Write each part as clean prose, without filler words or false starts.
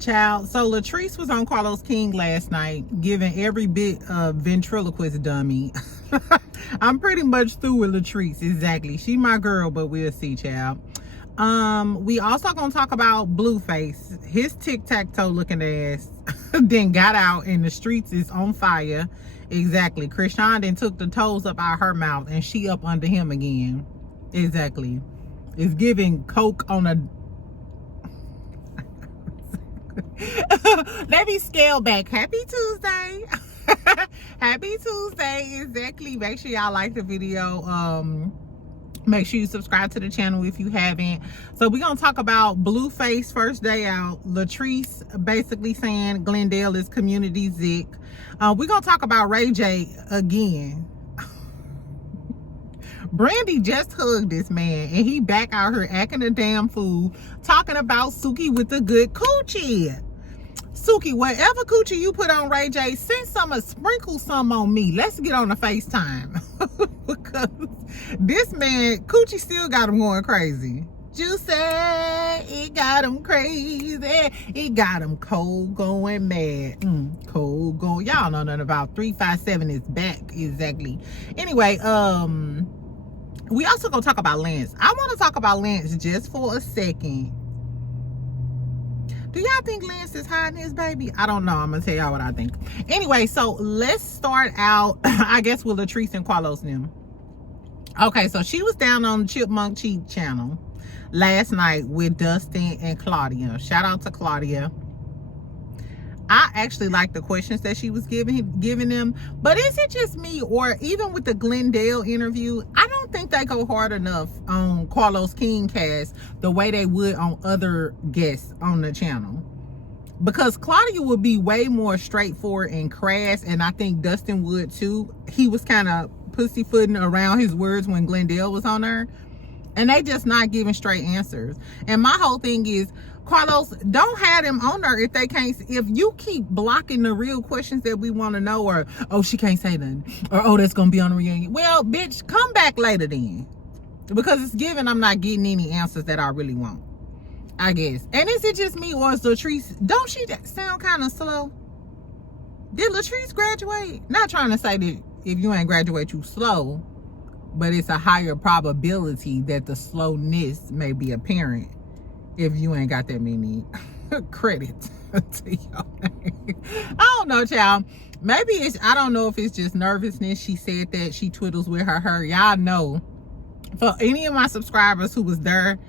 Child, so Latrice was on Carlos King last night, giving every bit of ventriloquist dummy. I'm pretty much through with Latrice, exactly. She my girl, but we'll see, child. We also gonna talk about Blueface. His tic-tac-toe looking ass then got out and the streets is on fire. Exactly. Chrisean then took the toes up out her mouth and she up under him again. Exactly. It's giving coke on a let me scale back. Happy Tuesday. Happy Tuesday. Exactly. Make sure y'all like the video. Make sure you subscribe to the channel if you haven't. So we're gonna talk about Blueface first day out. Latrice basically saying Glendale is community Zick. We're gonna talk about Ray J again. Brandy just hugged this man and he back out here acting a damn fool, talking about Suki with the good coochie. Suki, whatever coochie you put on Ray J, sprinkle some on me. Let's get on the FaceTime. Because this man, coochie still got him going crazy. Juicy, it got him crazy. It got him cold going mad. Cold going. Y'all know nothing about 357 is back. Exactly. Anyway, we also gonna talk about Lance. I want to talk about Lance just for a second. Do y'all think Lance is hiding his baby? I don't know. I'm gonna tell y'all what I think. Anyway, so let's start out, I guess, with Latrice and Carlos them. Okay, so she was down on the Chipmunk Cheat channel last night with Dustin and Claudia. Shout out to Claudia. I actually like the questions that she was giving them, but is it just me, or even with the Glendale interview, I don't think they go hard enough on Carlos King cast the way they would on other guests on the channel, because Claudia would be way more straightforward and crass, and I think Dustin would too. He was kind of pussyfooting around his words when Glendale was on there, and they just not giving straight answers. And my whole thing is, Carlos, don't have them on there if they can't. If you keep blocking the real questions that we want to know, or oh, she can't say nothing, or oh, that's gonna be on the reunion. Well, bitch, come back later then, because it's given I'm not getting any answers that I really want, I guess. And is it just me, or is Latrice? Don't she sound kind of slow? Did Latrice graduate? Not trying to say that if you ain't graduate, you slow, but it's a higher probability that the slowness may be apparent if you ain't got that many credits to your name. I don't know, child. Maybe it's, I don't know if it's just nervousness. She said that she twiddles with her hair. Y'all know, for any of my subscribers who was there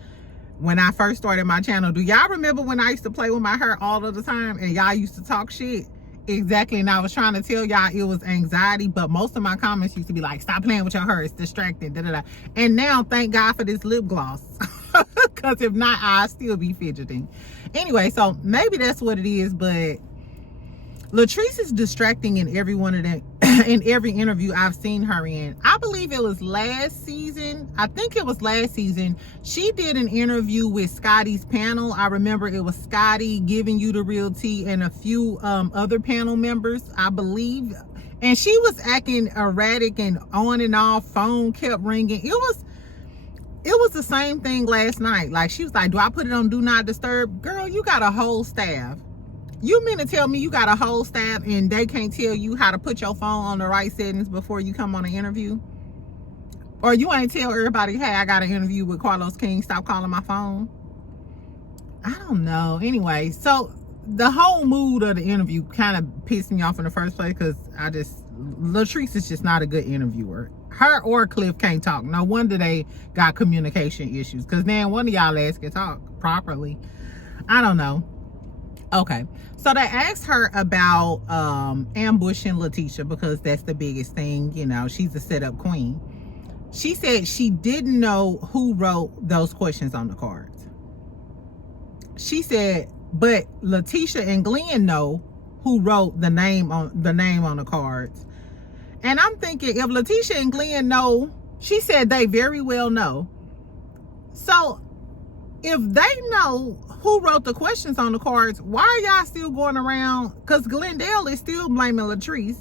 when I first started my channel, do y'all remember when I used to play with my hair all of the time and y'all used to talk shit? Exactly. And I was trying to tell y'all it was anxiety, but most of my comments used to be like, stop playing with your hair, it's distracting, da, da, da. And now, thank God for this lip gloss. Because if not, I'd still be fidgeting. Anyway, so maybe that's what it is, but Latrice is distracting in every one of them, in every interview I've seen her in. I believe it was last season. I think it was last season. She did an interview with Scotty's panel. I remember it was Scotty, Giving You the Real Tea, and a few other panel members, I believe. And she was acting erratic and on and off. Phone kept ringing. It was the same thing last night. Like, she was like, do I put it on Do Not Disturb? Girl, you got a whole staff. You mean to tell me you got a whole staff and they can't tell you how to put your phone on the right settings before you come on an interview? Or you ain't tell everybody, hey, I got an interview with Carlos King, stop calling my phone? I don't know. Anyway, so the whole mood of the interview kind of pissed me off in the first place, because Latrice is just not a good interviewer. Her or Cliff can't talk. No wonder they got communication issues, because then one of y'all ass can talk properly. I don't know. Okay, so they asked her about ambushing Letitia, because that's the biggest thing, you know, she's a setup queen. She said she didn't know who wrote those questions on the cards. She said, but Letitia and Glenn know who wrote the name on the cards. And I'm thinking, if Letitia and Glenn know, she said they very well know. So if they know who wrote the questions on the cards, why are y'all still going around? Because Glendale is still blaming Latrice.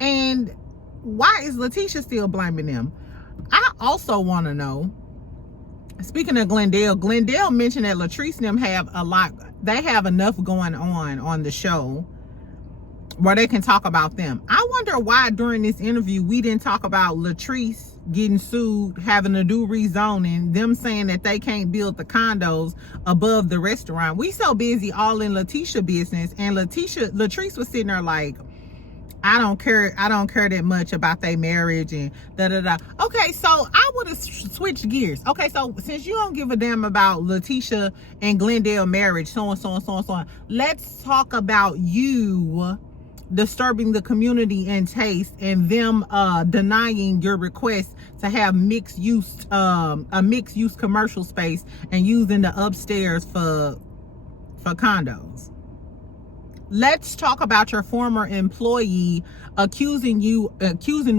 And why is Letitia still blaming them? I also want to know, speaking of Glendale mentioned that Latrice and them have a lot they have enough going on the show where they can talk about them. I wonder why during this interview we didn't talk about Latrice getting sued, having to do rezoning, them saying that they can't build the condos above the restaurant. We so busy all in Letitia business, and Latrice was sitting there like, I don't care that much about their marriage and da-da-da. Okay, so I would have switched gears. Okay, so since you don't give a damn about Letitia and Glendale marriage, so on, let's talk about you disturbing the community and taste, and them denying your request to have a mixed use commercial space and using the upstairs for condos. Let's talk about your former employee accusing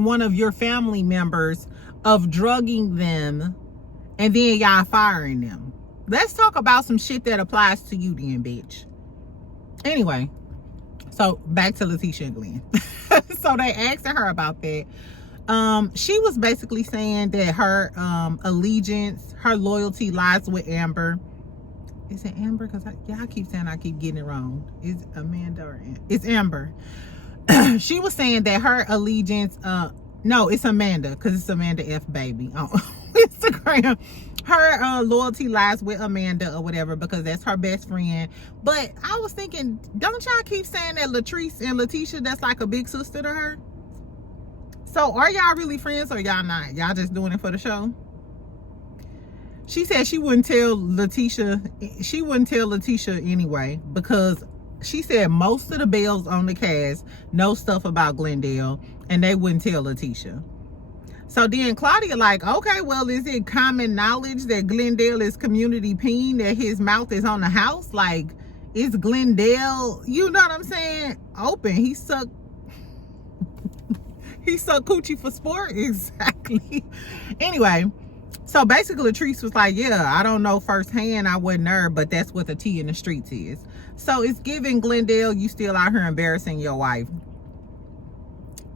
one of your family members of drugging them, and then y'all firing them. Let's talk about some shit that applies to you then, bitch. Anyway, so back to Letitia and Glenn. So they asking her about that. She was basically saying that her allegiance, her loyalty lies with Amber. Is it Amber? Because I keep saying I keep getting it wrong. Is Amanda or Amber? It's Amber. She was saying that her allegiance, no, it's Amanda, because it's Amanda F. Baby on Instagram. Her loyalty lies with Amanda or whatever, because that's her best friend. But I was thinking, don't y'all keep saying that Latrice and Letitia, that's like a big sister to her? So are y'all really friends or y'all not? Y'all just doing it for the show? She said she wouldn't tell Letitia. She wouldn't tell Letitia anyway, because she said most of the Bells on the cast know stuff about Glendale, and they wouldn't tell Letitia. So then Claudia like, okay, well, is it common knowledge that Glendale is community peen, that his mouth is on the house? Like, is Glendale, you know what I'm saying, open? He suck coochie for sport? Exactly. Anyway, so basically Latrice was like, yeah, I don't know firsthand, I wasn't there, but that's what the tea in the streets is. So it's giving Glendale, you still out here embarrassing your wife.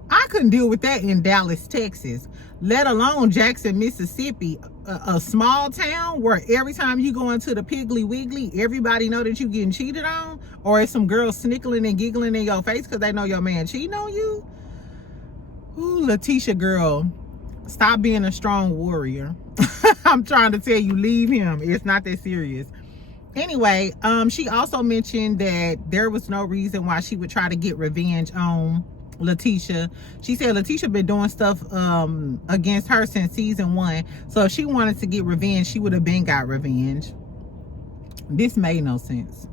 I couldn't deal with that in Dallas, Texas, let alone Jackson, Mississippi, a small town where every time you go into the Piggly Wiggly, everybody know that you getting cheated on, or it's some girls snickling and giggling in your face because they know your man cheating on you. Ooh, Letitia girl, stop being a strong warrior. I'm trying to tell you, leave him. It's not that serious. Anyway, she also mentioned that there was no reason why she would try to get revenge on Letitia. She said Letitia been doing stuff against her since season 1. So if she wanted to get revenge, she would have been got revenge. This made no sense.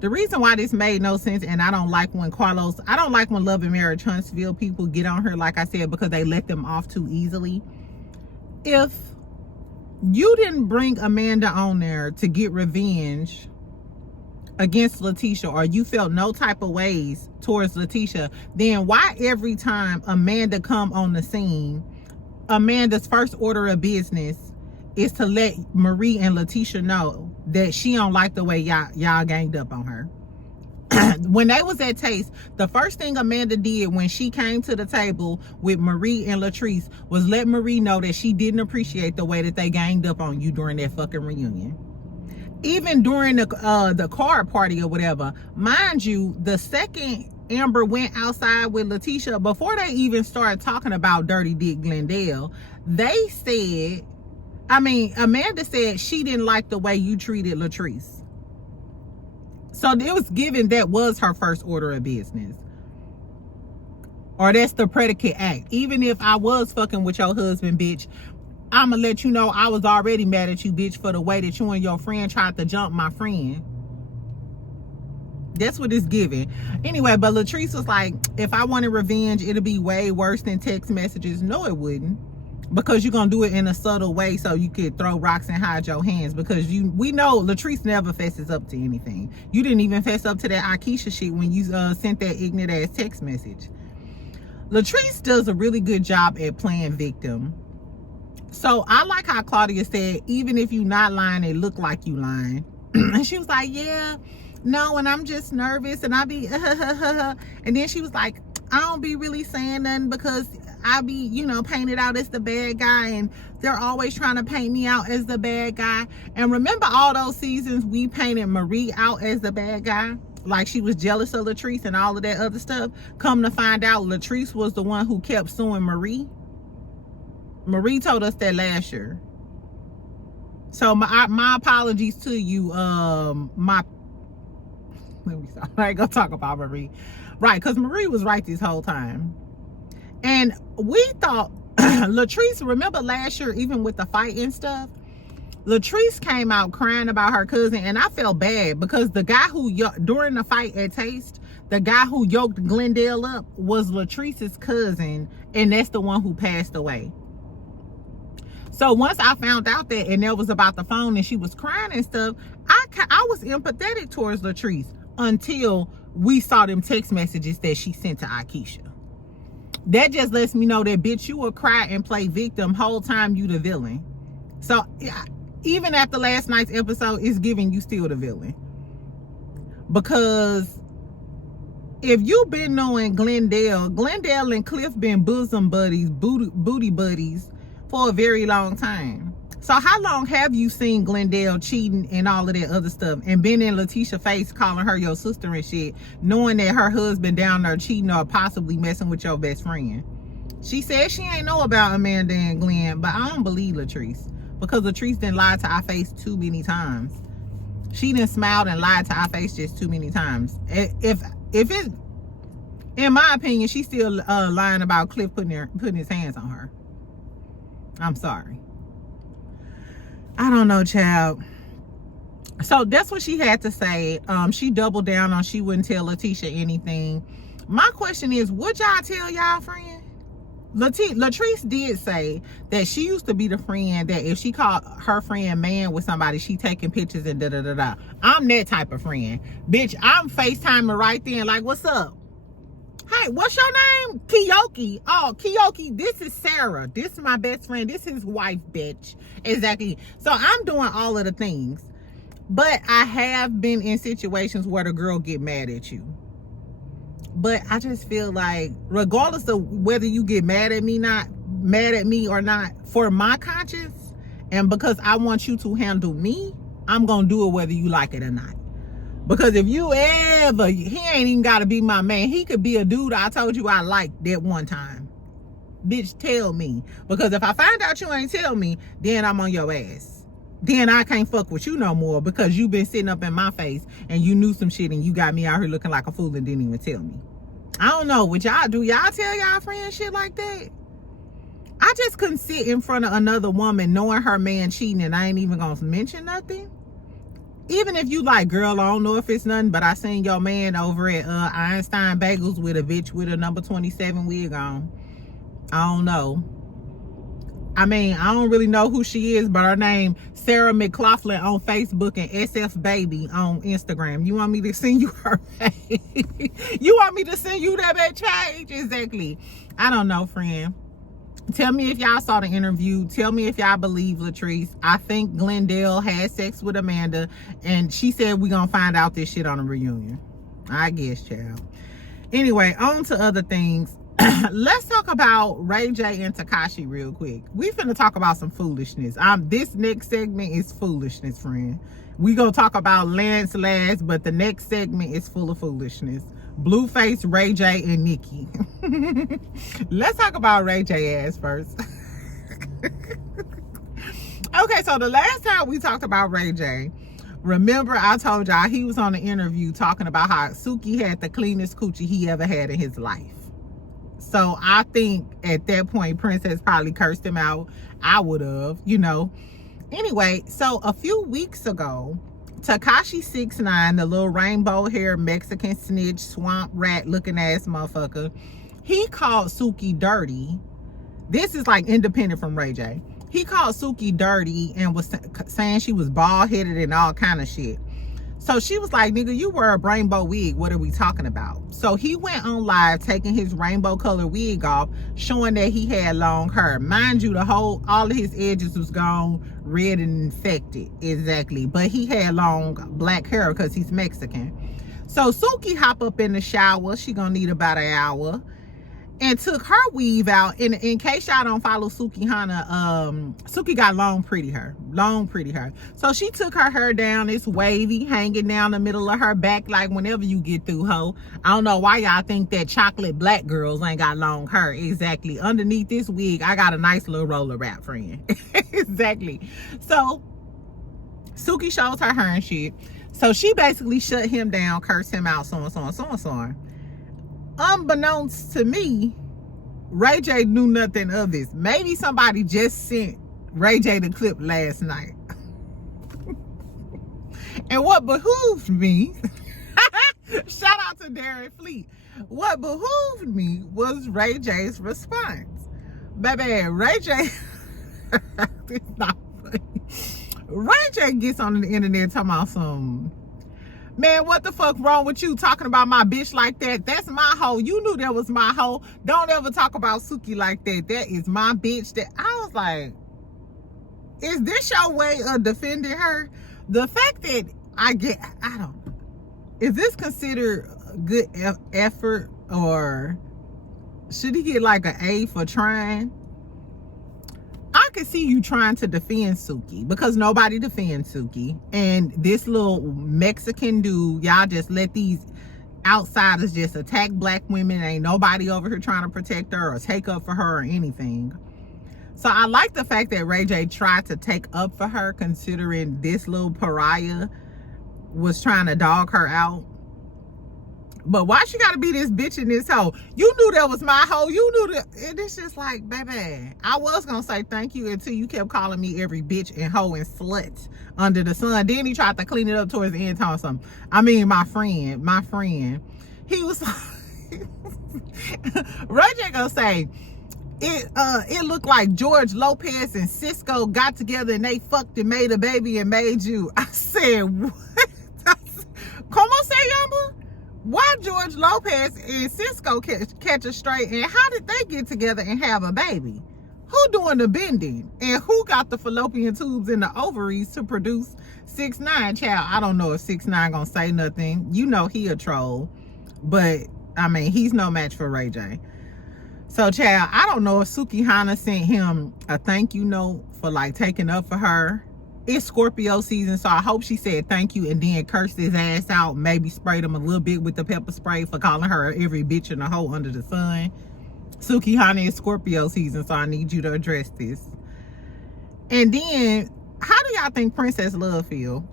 The reason why this made no sense, and I don't like when Love and Marriage Huntsville people get on her, like I said, because they let them off too easily. If you didn't bring Amanda on there to get revenge against Letitia, or you felt no type of ways towards Letitia, then why every time Amanda come on the scene, Amanda's first order of business is to let Marie and Letitia know that she don't like the way y'all ganged up on her? When they was at Taste, the first thing Amanda did when she came to the table with Marie and Latrice was let Marie know that she didn't appreciate the way that they ganged up on you during that fucking reunion. Even during the card party or whatever, mind you, the second Amber went outside with Letitia, before they even started talking about Dirty Dick Glendale, they said, Amanda said she didn't like the way you treated Latrice. So it was given that was her first order of business. Or that's the predicate act. Even if I was fucking with your husband, bitch, I'ma let you know I was already mad at you, bitch, for the way that you and your friend tried to jump my friend. That's what it's giving. Anyway, but Latrice was like, if I wanted revenge, it'll be way worse than text messages. No, it wouldn't. Because you're gonna do it in a subtle way so you could throw rocks and hide your hands. Because we know Latrice never fesses up to anything. You didn't even fess up to that Akeisha shit when you sent that ignorant ass text message. Latrice does a really good job at playing victim. So I like how Claudia said, even if you not lying, it look like you lying. And she was like, yeah, no, and I'm just nervous, and I be and then she was like, I don't be really saying nothing because I be, you know, painted out as the bad guy, and they're always trying to paint me out as the bad guy. And remember all those seasons we painted Marie out as the bad guy? Like she was jealous of Latrice and all of that other stuff. Come to find out, Latrice was the one who kept suing Marie. Marie told us that last year. So my apologies to you. Let me stop. I ain't gonna talk about Marie. Right, because Marie was right this whole time. And we thought Latrice, remember last year, even with the fight and stuff, Latrice came out crying about her cousin, and I felt bad because the guy who, during the fight at Taste, the guy who yoked Glendale up was Latrice's cousin, and that's the one who passed away. So once I found out that, and that was about the phone and she was crying and stuff, I was empathetic towards Latrice until we saw them text messages that she sent to Akeisha. That just lets me know that, bitch, you will cry and play victim whole time you the villain. So even after last night's episode, it's giving you still the villain. Because if you've been knowing Glendale and Cliff been bosom buddies, booty buddies for a very long time. So how long have you seen Glendale cheating and all of that other stuff, and been in Letitia's face calling her your sister and shit, knowing that her husband down there cheating or possibly messing with your best friend? She said she ain't know about Amanda and Glenn, but I don't believe Latrice, because Latrice done lied to our face too many times. She done smiled and lied to our face just too many times. If it, in my opinion, she's still lying about Cliff putting his hands on her. I'm sorry. I don't know, child. So that's what she had to say. She doubled down on she wouldn't tell Letitia anything. My question is, would y'all tell y'all friend? Latrice did say that she used to be the friend that if she caught her friend man with somebody, she taking pictures and da-da-da-da. I'm that type of friend. Bitch, I'm FaceTiming right then like, what's up? Hey, what's your name? Kiyoki. Oh, Kiyoki, this is Sarah. This is my best friend. This is his wife, bitch. Exactly. So I'm doing all of the things. But I have been in situations where the girl get mad at you. But I just feel like, regardless of whether you get mad at me or not, for my conscience, and because I want you to handle me, I'm going to do it whether you like it or not. Because if you ever, he ain't even got to be my man. He could be a dude I told you I liked that one time. Bitch, tell me. Because if I find out you ain't tell me, then I'm on your ass. Then I can't fuck with you no more, because you been sitting up in my face and you knew some shit and you got me out here looking like a fool and didn't even tell me. I don't know. Would y'all, do y'all tell y'all friends shit like that? I just couldn't sit in front of another woman knowing her man cheating and I ain't even gonna mention nothing. Even if you like, girl, I don't know if it's nothing, but I seen your man over at Einstein Bagels with a bitch with a number 27 wig on. I don't know. I mean, I don't really know who she is, but her name Sarah McLaughlin on Facebook and SF Baby on Instagram. You want me to send you her page? You want me to send you that bitch page? Exactly. I don't know, friend. Tell me if y'all saw the interview. Tell me if y'all believe Latrice. I think Glendale had sex with Amanda, and she said we're gonna find out this shit on a reunion. I guess, child. Anyway, on to other things. Let's talk about Ray J and Tekashi real quick. We finna talk about some foolishness. This next segment is foolishness, friend. We gonna talk about Lance last, but the next segment is full of foolishness. Blueface, Ray J, and Nicki. Let's talk about Ray J ass first. Okay, so the last time we talked about Ray J, remember I told y'all he was on the interview talking about how Suki had the cleanest coochie he ever had in his life. So I think at that point, Princess probably cursed him out. I would have, you know. Anyway, so a few weeks ago, Tekashi 6ix9ine, the little rainbow hair Mexican snitch, swamp rat looking ass motherfucker, he called Suki dirty. This is like independent from Ray J. He called Suki dirty and was saying she was bald headed and all kind of shit. So she was like, nigga, you wear a rainbow wig. What are we talking about? So he went on live taking his rainbow color wig off, showing that he had long hair. Mind you, all of his edges was gone, red and infected. Exactly. But he had long black hair because he's Mexican. So Suki hop up in the shower. She gonna need about an hour. and took her weave out. And in case y'all don't follow Suki Hana, Suki got long pretty hair. So she took her hair down, it's wavy, hanging down the middle of her back like whenever you get through, ho. I don't know why y'all think that chocolate black girls ain't got long hair. Exactly. Underneath this wig, I got a nice little roller wrap, friend. Exactly. So Suki shows her hair and shit. So she basically shut him down, cursed him out, so on. Unbeknownst to me, Ray J knew nothing of this. Maybe somebody just sent Ray J the clip last night. And what behooved me, shout out to Darren Fleet, what behooved me was Ray J's response. Baby, Ray J, it's not funny. Ray J gets on the internet talking about some, man, what the fuck wrong with you talking about my bitch like that? That's my hoe. You knew that was my hoe. Don't ever talk about Suki like that. That is my bitch. That I was like, is this your way of defending her? The fact that I don't know. Is this considered a good effort, or should he get like an A for trying? I could see you trying to defend Suki because nobody defends Suki. And this little Mexican dude, y'all just let these outsiders just attack black women. Ain't nobody over here trying to protect her or take up for her or anything. So I like the fact that Ray J tried to take up for her, considering this little pariah was trying to dog her out. But why she gotta be this bitch in this hoe? You knew that was my hoe. You knew that. And it's just like, baby, I was gonna say thank you until you kept calling me every bitch and hoe and slut under the sun. Then he tried to clean it up towards the end, talking something. I mean, my friend. He was Ray J gonna say, it looked like George Lopez and Cisco got together and they fucked and made a baby and made you. I said, what? Como se llama? Why George Lopez and Cisco catch a straight, and how did they get together and have a baby? Who doing the bending? And who got the fallopian tubes in the ovaries to produce 6ix9ine? Child, I don't know if 6ix9ine gonna say nothing. You know he a troll. But, I mean, he's no match for Ray J. So, child, I don't know if Suki Hana sent him a thank you note for, like, taking up for her. It's Scorpio season, so I hope she said thank you and then cursed his ass out. Maybe sprayed him a little bit with the pepper spray for calling her every bitch and a hoe under the sun. Suki Hana, is Scorpio season, so I need you to address this. And then, how do y'all think Princess Love feel?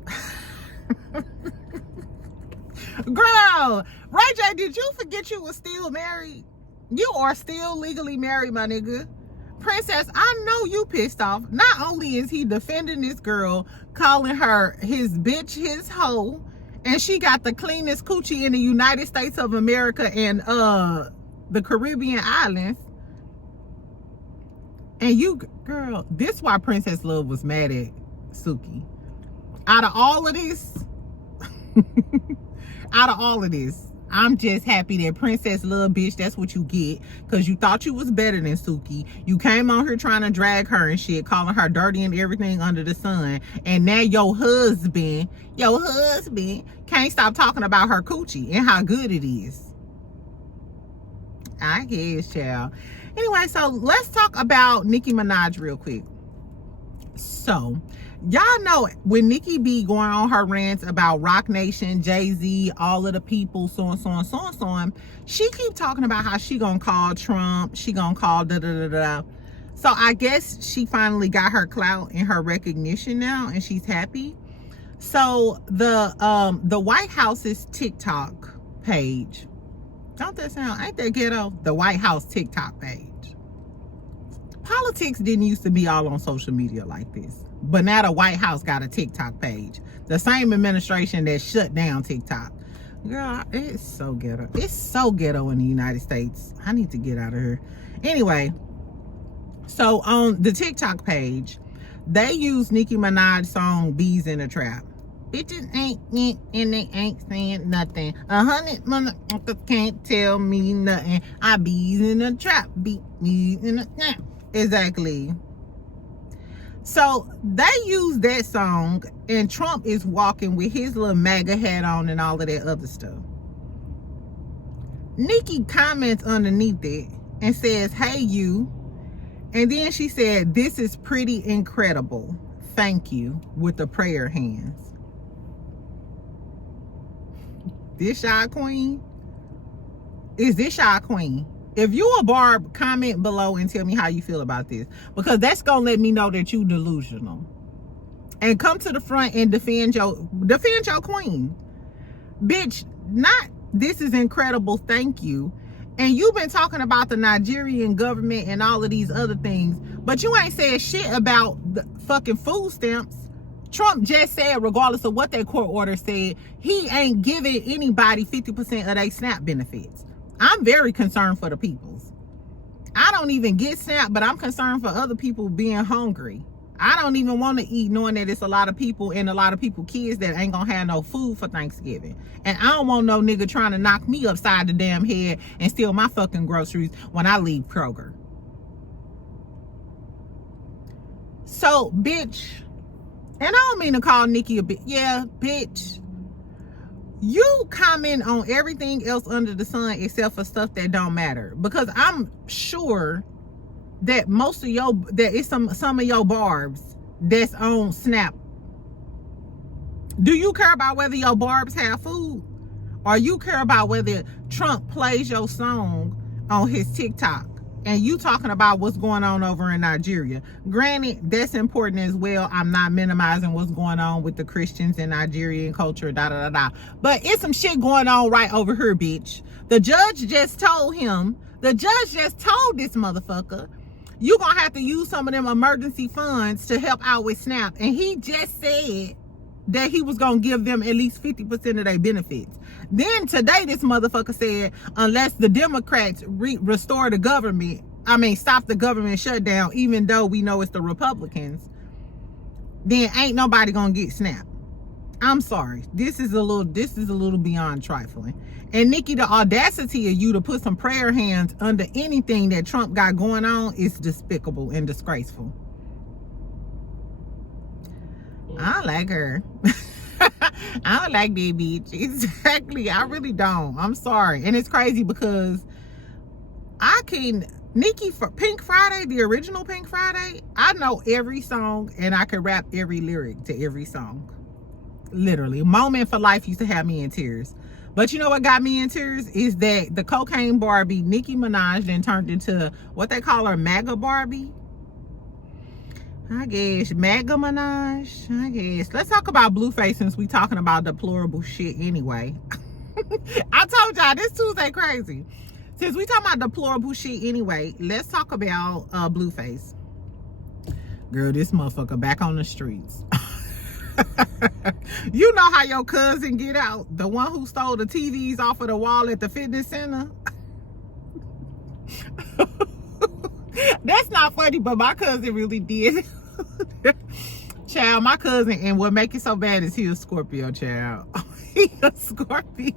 Girl, Ray J, did you forget you were still married? You are still legally married, my nigga. Princess, I know you pissed off. Not only is he defending this girl, calling her his bitch, his hoe, and she got the cleanest coochie in the United States of America and the Caribbean islands. And you, girl, this why Princess Love was mad at Suki. Out of all of this, I'm just happy that Princess Love, bitch, that's what you get. Because you thought you was better than Suki. You came on here trying to drag her and shit, calling her dirty and everything under the sun. And now your husband can't stop talking about her coochie and how good it is. I guess, child. Anyway, so let's talk about Nicki Minaj real quick. So, y'all know when Nicki be going on her rants about Roc Nation, Jay-Z, all of the people, so on, she keep talking about how she gonna call Trump, she gonna call da-da-da-da. So I guess she finally got her clout and her recognition now, and she's happy. So the White House's TikTok page, don't that sound, ain't that ghetto? The White House TikTok page. Politics didn't used to be all on social media like this. But now the White House got a TikTok page. The same administration that shut down TikTok. Girl, it's so ghetto. It's so ghetto in the United States. I need to get out of here. Anyway, so on the TikTok page, they use Nicki Minaj's song Bees in a Trap. Bitches ain't and they ain't saying nothing. 100 motherfuckers can't tell me nothing. I bees in a trap. Bees in a trap. Exactly. So they use that song, and Trump is walking with his little MAGA hat on and all of that other stuff. Nicki comments underneath it and says, "Hey, you." And then she said, "This is pretty incredible. Thank you," with the prayer hands. This y'all queen? Is this y'all queen? If you a Barb, comment below and tell me how you feel about this. Because that's going to let me know that you delusional. And come to the front and defend your queen. Bitch, not "this is incredible, thank you." And you've been talking about the Nigerian government and all of these other things, but you ain't said shit about the fucking food stamps. Trump just said, regardless of what that court order said, he ain't giving anybody 50% of their SNAP benefits. I'm very concerned for the peoples. I don't even get SNAP, but I'm concerned for other people being hungry. I don't even want to eat knowing that it's a lot of people and a lot of people kids that ain't gonna have no food for Thanksgiving. And I don't want no nigga trying to knock me upside the damn head and steal my fucking groceries when I leave Kroger. So, bitch, and I don't mean to call Nicki a bitch. Yeah, bitch. You comment on everything else under the sun except for stuff that don't matter. Because I'm sure that most of your, that it's some of your Barbs that's on Snap. Do you care about whether your Barbs have food? Or you care about whether Trump plays your song on his TikTok and you talking about what's going on over in Nigeria? Granted, that's important as well. I'm not minimizing what's going on with the Christians and Nigerian culture, but it's some shit going on right over here, bitch. The judge just told this motherfucker, you gonna have to use some of them emergency funds to help out with SNAP. And he just said that he was gonna give them at least 50% of their benefits. Then today this motherfucker said, unless the Democrats restore the government, stop the government shutdown, even though we know it's the Republicans, then ain't nobody gonna get SNAP. I'm sorry. This is a little beyond trifling. And Nicki, the audacity of you to put some prayer hands under anything that Trump got going on is despicable and disgraceful. I don't like her. I don't like that bitch. Exactly. I really don't. I'm sorry. And it's crazy because Nicki, for Pink Friday, the original Pink Friday, I know every song and I can rap every lyric to every song. Literally. Moment for Life used to have me in tears. But you know what got me in tears is that the cocaine Barbie, Nicki Minaj, then turned into what they call her, MAGA Barbie. I guess MAGA Minaj. I guess. Let's talk about Blueface since we talking about deplorable shit anyway. I told y'all this Tuesday crazy. Since we talking about deplorable shit anyway, let's talk about Blueface. Girl, this motherfucker back on the streets. You know how your cousin get out? The one who stole the TVs off of the wall at the fitness center? That's not funny, but my cousin really did. Child, my cousin, and what make it so bad is he a Scorpio, child. He a Scorpio.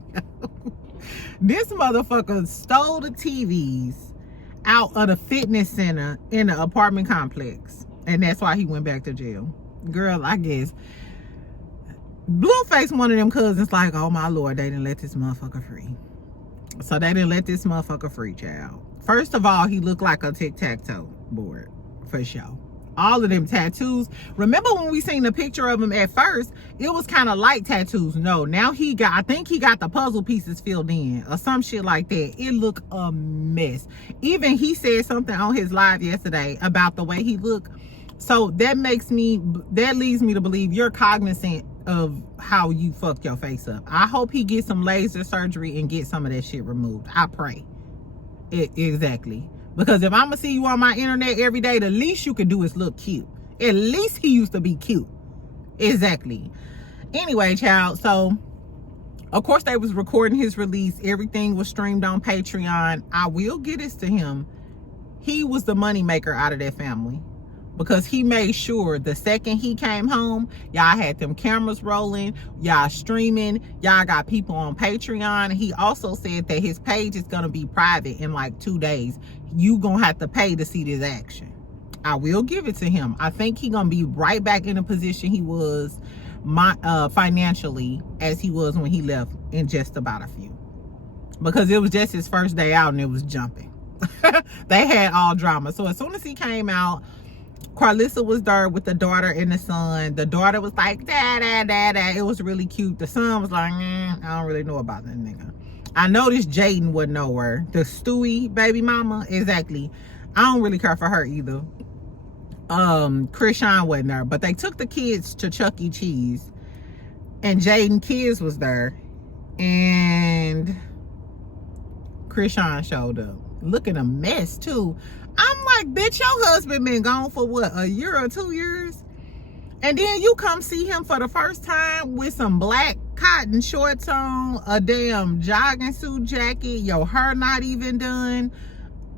This motherfucker stole the TVs out of the fitness center in the apartment complex. And that's why he went back to jail. Girl, I guess Blueface, one of them cousins, like, oh my Lord, they didn't let this motherfucker free. So they didn't let this motherfucker free, child. First of all, he looked like a tic-tac-toe board, for sure. All of them tattoos. Remember when we seen the picture of him at first, it was kind of light tattoos. No, now I think he got the puzzle pieces filled in or some shit like that. It looked a mess. Even he said something on his live yesterday about the way he looked. So that leads me to believe you're cognizant of how you fucked your face up. I hope he gets some laser surgery and get some of that shit removed. I pray. Exactly. Because if I'm gonna see you on my internet every day, the least you can do is look cute. At least he used to be cute. Exactly. Anyway, child, so of course they was recording his release. Everything was streamed on Patreon. I will get this to him. He was the money maker out of that family. Because he made sure the second he came home, y'all had them cameras rolling, y'all streaming, y'all got people on Patreon. He also said that his page is going to be private in like 2 days. You going to have to pay to see this action. I will give it to him. I think he going to be right back in the position he was financially as he was when he left in just about a few. Because it was just his first day out and it was jumping. They had all drama. So as soon as he came out, Carlissa was there with the daughter and the son. The daughter was like, dad. It was really cute. The son was like, I don't really know about that nigga. I noticed Jaden wasn't nowhere. The Stewie baby mama, exactly. I don't really care for her either. Chrisean wasn't there, but they took the kids to Chuck E. Cheese, and Jaden kids was there, and Chrisean showed up looking a mess too. I'm like, bitch, your husband been gone for what, a year or 2 years? And then you come see him for the first time with some black cotton shorts on, a damn jogging suit jacket, your hair not even done.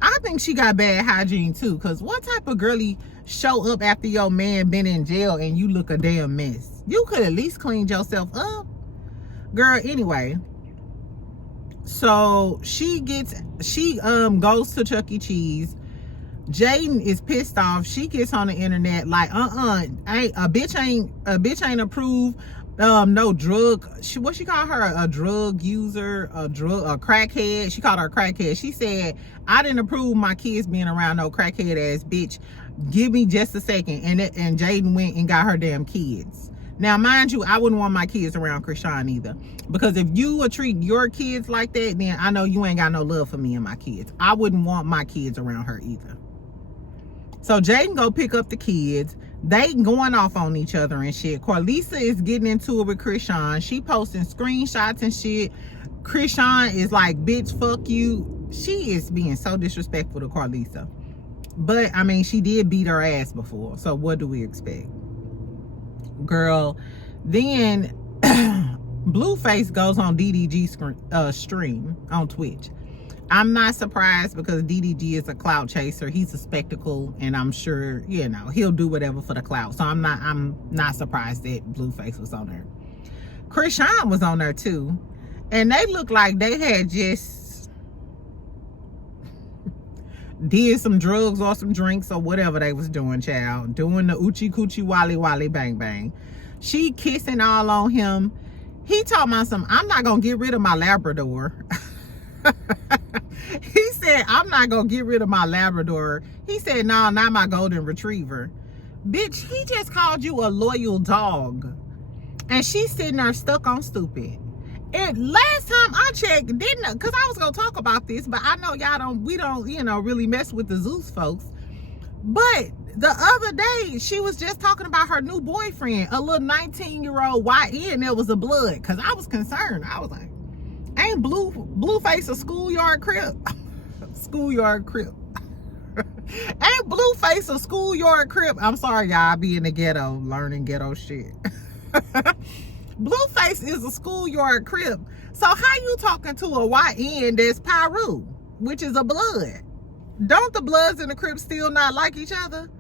I think she got bad hygiene too, because what type of girly show up after your man been in jail and you look a damn mess? You could at least clean yourself up. Girl, anyway. So she goes to Chuck E. Cheese. Jaden is pissed off. She gets on the internet like, a bitch ain't approved no drug. What she called her, a drug user, a crackhead. She called her a crackhead. She said, I didn't approve my kids being around no crackhead ass bitch. Give me just a second. And Jaden went and got her damn kids. Now, mind you, I wouldn't want my kids around Chrisean either. Because if you would treat your kids like that, then I know you ain't got no love for me and my kids. I wouldn't want my kids around her either. So Jaden go pick up the kids. They going off on each other and shit. Carlissa is getting into it with Chrisean. She posting screenshots and shit. Chrisean is like, bitch, fuck you. She is being so disrespectful to Carlissa. But, I mean, she did beat her ass before. So what do we expect? Girl, then Blueface goes on DDG stream on Twitch. I'm not surprised because DDG is a clout chaser. He's a spectacle, and I'm sure, you know, he'll do whatever for the clout. So I'm not surprised that Blueface was on there. Chrisean was on there too, and they looked like they had just did some drugs or some drinks or whatever they was doing, child. Doing the oochie coochie wally wally bang bang. She kissing all on him. He talking about some, I'm not gonna get rid of my Labrador. He said, I'm not gonna get rid of my Labrador. He said, no, not my golden retriever. Bitch, he just called you a loyal dog. And she's sitting there stuck on stupid. And last time I checked, because I was gonna talk about this, but I know we don't, you know, really mess with the Zeus folks. But the other day, she was just talking about her new boyfriend, a little 19-year-old YN that was a blood. Because I was concerned. I was like, ain't Blueface a schoolyard crip? Schoolyard crip. Ain't Blueface a schoolyard crip? I'm sorry, y'all. I be in the ghetto learning ghetto shit. Blueface is a schoolyard crip. So how you talking to a YN that's Pyru, which is a blood? Don't the Bloods and the Crips still not like each other?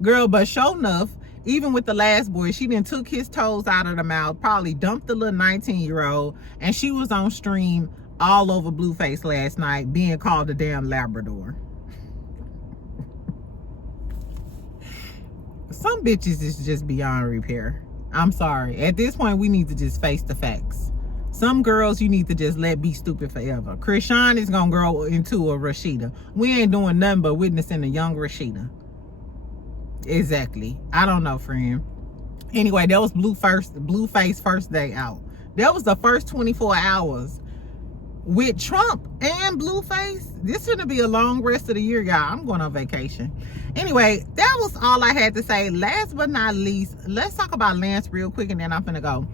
Girl, but sure enough, even with the last boy, she then took his toes out of the mouth, probably dumped the little 19-year-old, and she was on stream all over Blueface last night being called a damn Labrador. Some bitches is just beyond repair. I'm sorry. At this point, we need to just face the facts. Some girls you need to just let be stupid forever. Chrisean is going to grow into a Rashida. We ain't doing nothing but witnessing a young Rashida. Exactly. I don't know, friend. Anyway, that was Blueface first day out. That was the first 24 hours with Trump and Blueface. This is going to be a long rest of the year, y'all. I'm going on vacation. Anyway, that was all I had to say. Last but not least, let's talk about Lance real quick, and then I'm finna go.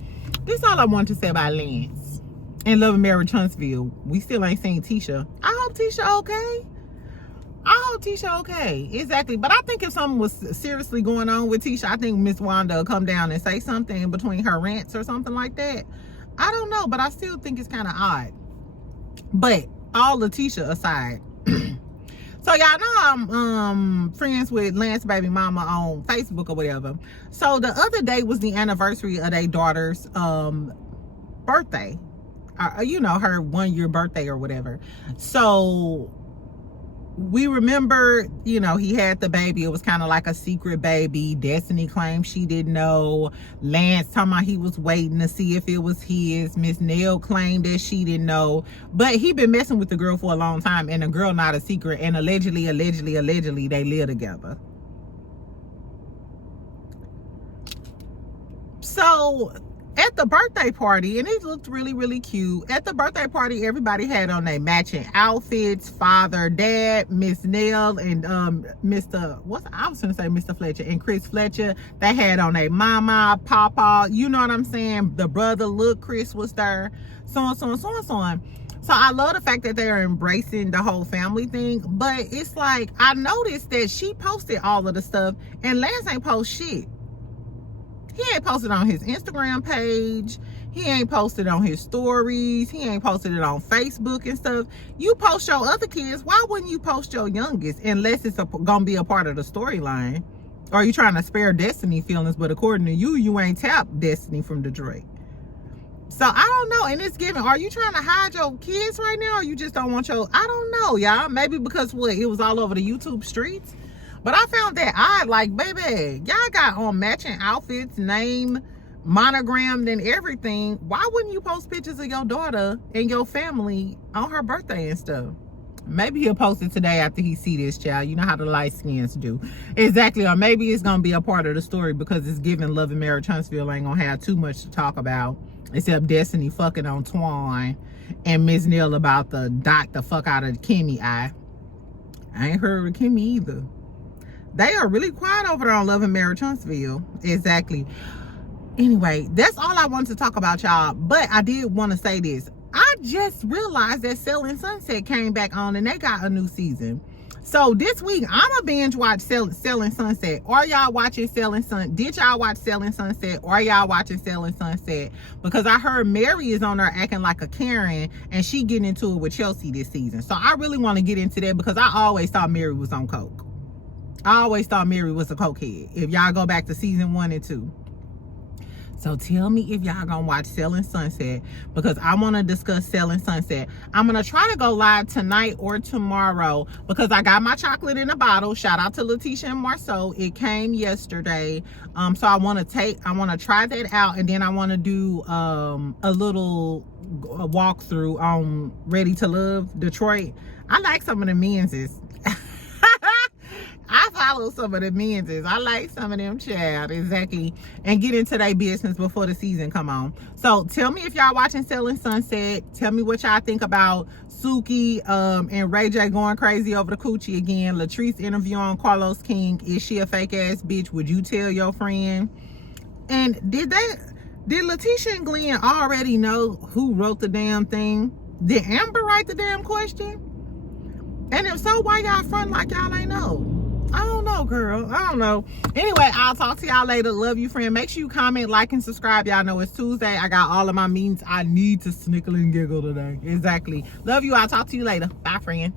This is all I want to say about Lance and Love and Marriage Huntsville. We still ain't seen Tisha. I hope Tisha okay. Exactly. But I think if something was seriously going on with Tisha, I think Miss Wanda will come down and say something in between her rants or something like that. I don't know, but I still think it's kind of odd. But all the Tisha aside, so y'all know I'm friends with Lance baby mama on Facebook or whatever. So the other day was the anniversary of their daughter's birthday. You know, her 1-year birthday or whatever. So we remember, you know, he had the baby. It was kind of like a secret baby. Destiny claimed she didn't know. Lance talking about he was waiting to see if it was his. Miss Nell claimed that she didn't know. But he been messing with the girl for a long time, and the girl not a secret. And allegedly, they live together. So at the birthday party, and it looked really, really cute. At the birthday party, everybody had on their matching outfits. Father, Dad, Miss Nell, and Mr. Fletcher and Chris Fletcher. They had on their mama, papa. You know what I'm saying? The brother, look, Chris was there. So on. So I love the fact that they are embracing the whole family thing. But it's like, I noticed that she posted all of the stuff, and Lance ain't post shit. He ain't posted on his Instagram page. He ain't posted on his stories. He ain't posted it on Facebook and stuff. You post your other kids. Why wouldn't you post your youngest? Unless it's gonna be a part of the storyline. Or are you trying to spare Destiny feelings? But according to you, you ain't tapped Destiny from Detroit. So I don't know. And it's giving, are you trying to hide your kids right now? Or you just don't want your, I don't know, y'all. Maybe because it was all over the YouTube streets. But I found that odd, like, baby, y'all got on matching outfits, name, monogrammed and everything. Why wouldn't you post pictures of your daughter and your family on her birthday and stuff? Maybe he'll post it today after he see this, child. You know how the light skins do. Exactly. Or maybe it's going to be a part of the story because it's giving Love and Marriage Huntsville ain't going to have too much to talk about except Destiny fucking on Twan and Miss Neal about the dot the fuck out of Kimmy eye. I ain't heard of Kimmy either. They are really quiet over there on Love and Marriage Huntsville. Exactly. Anyway, that's all I wanted to talk about, y'all. But I did want to say this. I just realized that Selling Sunset came back on and they got a new season. So this week, I'm going to binge watch Selling Sunset. Are y'all watching Selling Sunset? Did y'all watch Selling Sunset? Are y'all watching Selling Sunset? Because I heard Mary is on there acting like a Karen and she getting into it with Chelsea this season. So I really want to get into that because I always thought Mary was on coke. I always thought Mary was a cokehead. If y'all go back to season 1 and 2. So tell me if y'all gonna watch Selling Sunset because I want to discuss Selling Sunset. I'm gonna try to go live tonight or tomorrow because I got my chocolate in a bottle. Shout out to Letitia and Marceau. It came yesterday. So I want to try that out, and then I want to do a little walkthrough on Ready to Love Detroit. I like some of the menses. I follow some of the menses. I like some of them, child. Exactly. And get into their business before the season come on. So tell me if y'all watching Selling Sunset. Tell me what y'all think about Suki and Ray J going crazy over the coochie again. Latrice interview on Carlos King. Is she a fake ass bitch? Would you tell your friend? And did Letitia and Glenn already know who wrote the damn thing? Did Amber write the damn question? And if so, why y'all front like y'all ain't know? I don't know, girl. I don't know. Anyway, I'll talk to y'all later. Love you, friend. Make sure you comment, like, and subscribe. Y'all know it's Tuesday. I got all of my memes I need to snickle and giggle today. Exactly. Love you. I'll talk to you later. Bye, friend.